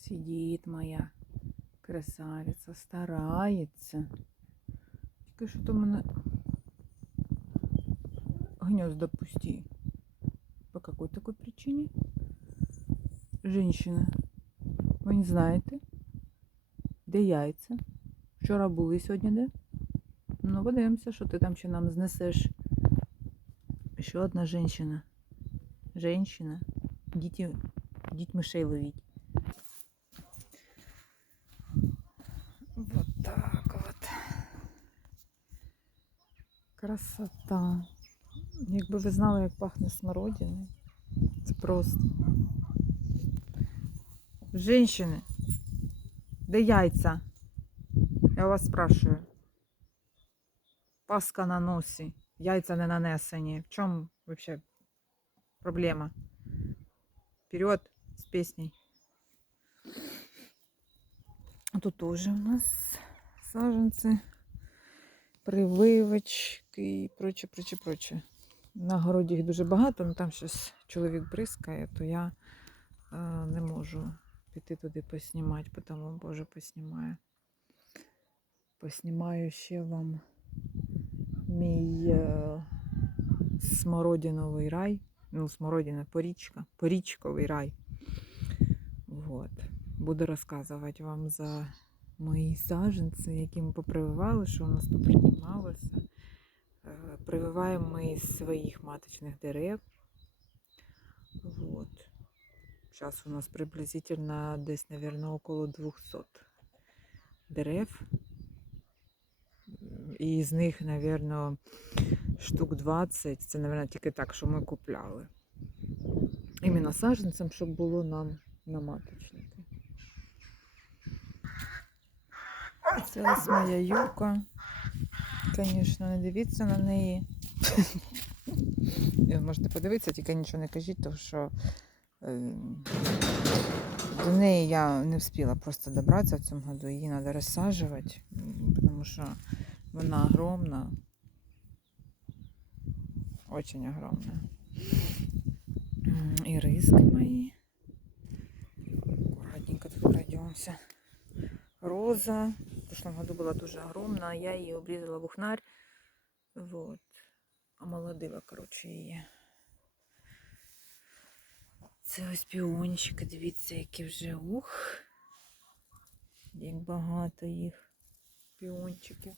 Сидит моя красавица, старается. Тільки що то мене гнезда пусти. По какой такой причине? Женщина, ви не знаєте? Де яйця? Вчора були, сьогодні де? Ну, подивимося, що ти там ще нам знесеш. Ще одна женщина. Женщина. Діти, діть мишей ловіть. Красота. Якби ви знали, як пахне смородиною. Це просто. Женщини, де яйця? Я вас спрашиваю. Паска на носі, яйця не нанесені. В чому вообще проблема? Вперед з пісней. А тут теж у нас саженці, Прививочки і проче, проче, проче. На городі їх дуже багато, але там щось чоловік бризкає, то я е, не можу піти туди поснімати, тому Боже поснімаю. Поснімаю ще вам мій е, смородиновий рай. Ну, смородина, порічка, порічковий рай. Вот. Буду розказувати вам за мої саженці, які ми попрививали, що у нас тут приймалося. Е, Прививаємо ми із своїх маточних дерев. Вот. Зараз у нас приблизительно десь, наверное, около 200 дерев. І з них, наверное, штук 20. Це, наверное, тільки так, що ми купляли. Іменно саджанцем, щоб було нам на маточники. Це ось моя юка. Звісно, не дивіться на неї. Можете подивитися, тільки нічого не кажіть, тому що е, до неї я не встигла просто добратися в цьому году. Її треба розсаджувати, тому що вона огромна. Очень огромная. М, И рыски мои. Аккуратненько тут пройдемся. Роза. В прошлом году была тоже огромная. Я ее обрезала бухнарь. Вот. Омолодила, короче, її. Це ось піончики. Дивіться, які вже ух. Як багато їх. Піончиків.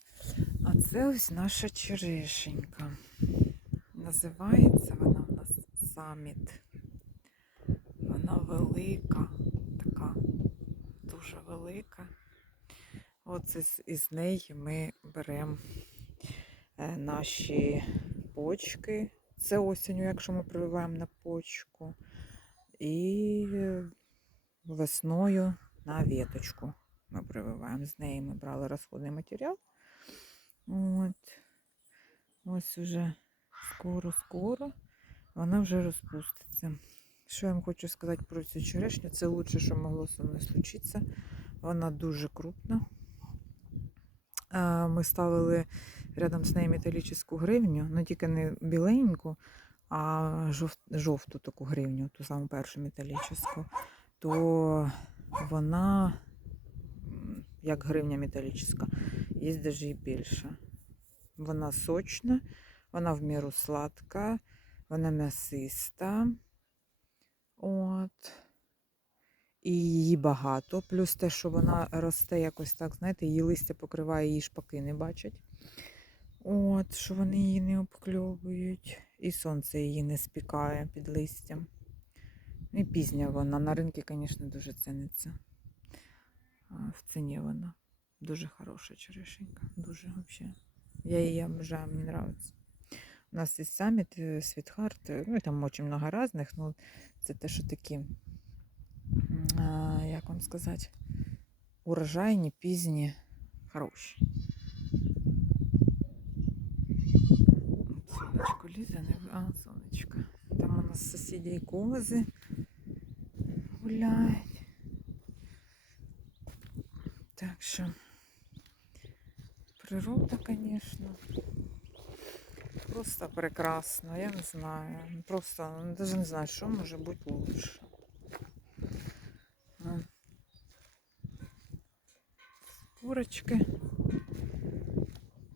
А це ось наша черешенька. Називається вона в нас саміт. Вона велика, така, дуже велика. Оце із неї ми беремо е, наші почки. Це осінню, якщо ми прививаємо на почку. І е, весною на веточку ми прививаємо. З неї ми брали розходний матеріал. От. Ось уже скоро-скоро вона вже розпуститься. Що я вам хочу сказати про цю черешню? Це лучше, що могло зі мною случитися. Вона дуже крупна. Ми ставили рядом з нею металічну гривню, ну тільки не біленьку, а жов... жовту таку гривню, ту саму першу металічну, то вона, як гривня металічна, є навіть і більша. Вона сочна, вона в міру сладка, вона м'ясиста. От. І її багато. Плюс те, що вона росте якось так, знаєте, її листя покриває, її шпаки не бачать. От, що вони її не обкльовують. І сонце її не спікає під листям. Ну, І пізня вона. На ринку, звісно, дуже ціниться. В ціні вона. Дуже хороша черешенька. Дуже взагалі. Я її обожаю, мені подобається. У нас є саміт, е, світхарт, е, ну там дуже много різних, ну це те, що такі, як вам сказати, урожайні, пізні, хороші. Сонечко лізе, не а, сонечко. Там у нас сусіді і кози гуляють. Так що природа, звісно. Просто прекрасно, я не знаю. Просто навіть не знаю, що може бути лучше. Ну, Курочки.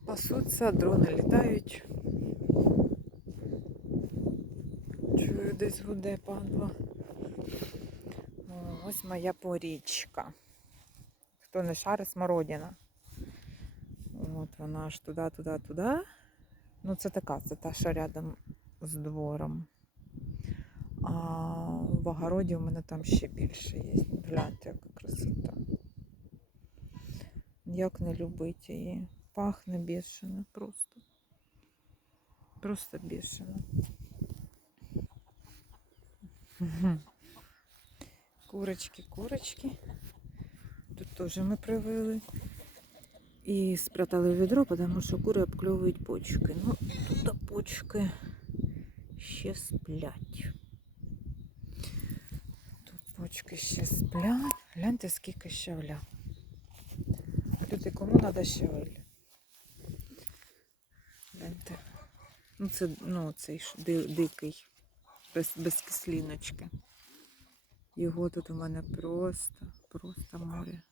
Пасуться, дрони літають. Чую, десь гуде падла. Ось моя порічка. Хто не шари, смородина. От вона аж туди, туди, туди. Ну, це така, це та, що рядом з двором. А в огороді у мене там ще більше є. Гляньте, яка красота. Як не любить її. Пахне бішено просто. Просто бішено. Курочки, курочки. Тут теж ми привели. І спрятали в відро, тому що кури обкльовують почки. Ну, тут почки ще сплять. Тут почки ще сплять. Гляньте, скільки щавля. І кому треба щавель. Гляньте. Ну, це, ну, цей ди- дикий, без, без кисліночки. Його тут у мене просто, просто море.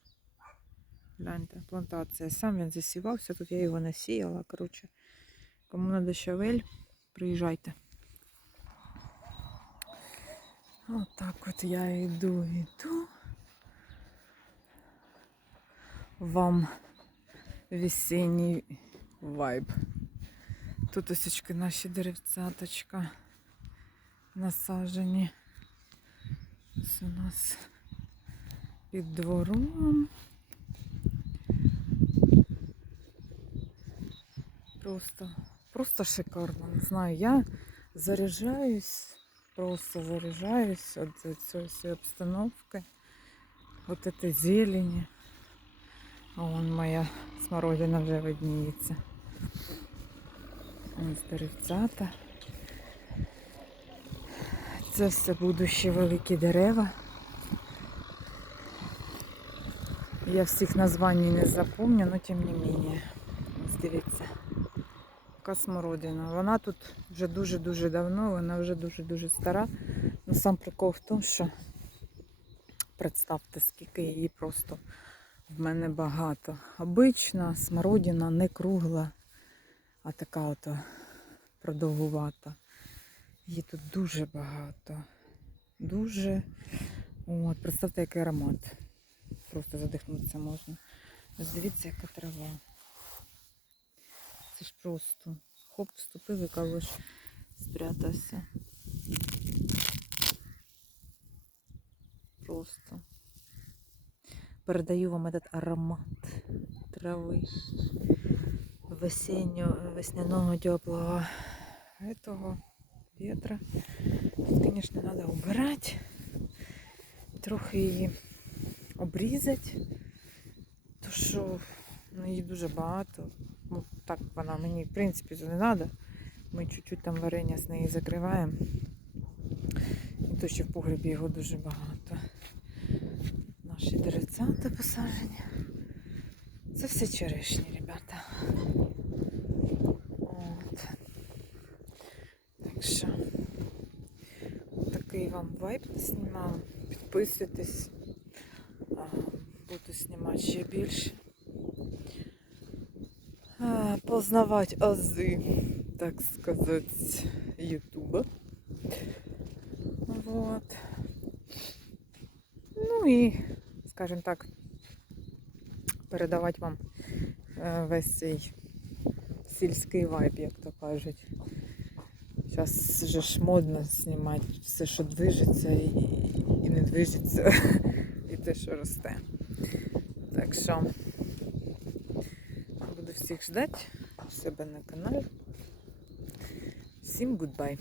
Гляньте, плантація. Сам він засівався, тут я його не сіяла. Коротше, кому треба щавель, приїжджайте. Отак от я йду, йду. Вам весенній вайб. Тут осічки наші деревцяточка насаджені. Ось у нас під двором. Просто, просто шикарно. Не знаю, я заряджаюсь, просто заряджаюсь від цієї обстановки, от этой зелені. А вон моя смородина вже видніється. Ось деревцята. Це все будущі великі дерева. Я всіх названь не запомню, але тим не менее. Ось дивіться. Яка смородина. Вона тут вже дуже-дуже давно, вона вже дуже-дуже стара. Ну сам прикол в тому, що представте, скільки її просто в мене багато. Обична смородина не кругла, а така от продовгувата. Її тут дуже багато. Дуже. От, представте, який аромат. Просто задихнутися можна. Дивіться, яка трава. Це ж просто. Хоп, вступив і калош спрятався. Просто. Передаю вам этот аромат трави весеннього, весняного теплого этого ветра. Тут, конечно, треба убирати, трохи її обрізати, то що ну, її дуже багато. Ну, так вона мені, в принципі, не треба. Ми чуть-чуть там варення з неї закриваємо. І то ще в погребі його дуже багато. Наші деревцята посаджені. Це все черешні, ребята. От. Так що такий вам вайб знімала. Підписуйтесь. Буду знімати ще більше. Познавати ази, так сказати, Ютуба. Вот. Ну і, скажімо так, передавати вам е, весь цей сільський вайб, як то кажуть. Зараз же ж модно знімати все, що движеться і, і не движеться, і те, що росте. Так що буду всіх ждати у себе на каналі. Всім гудбай!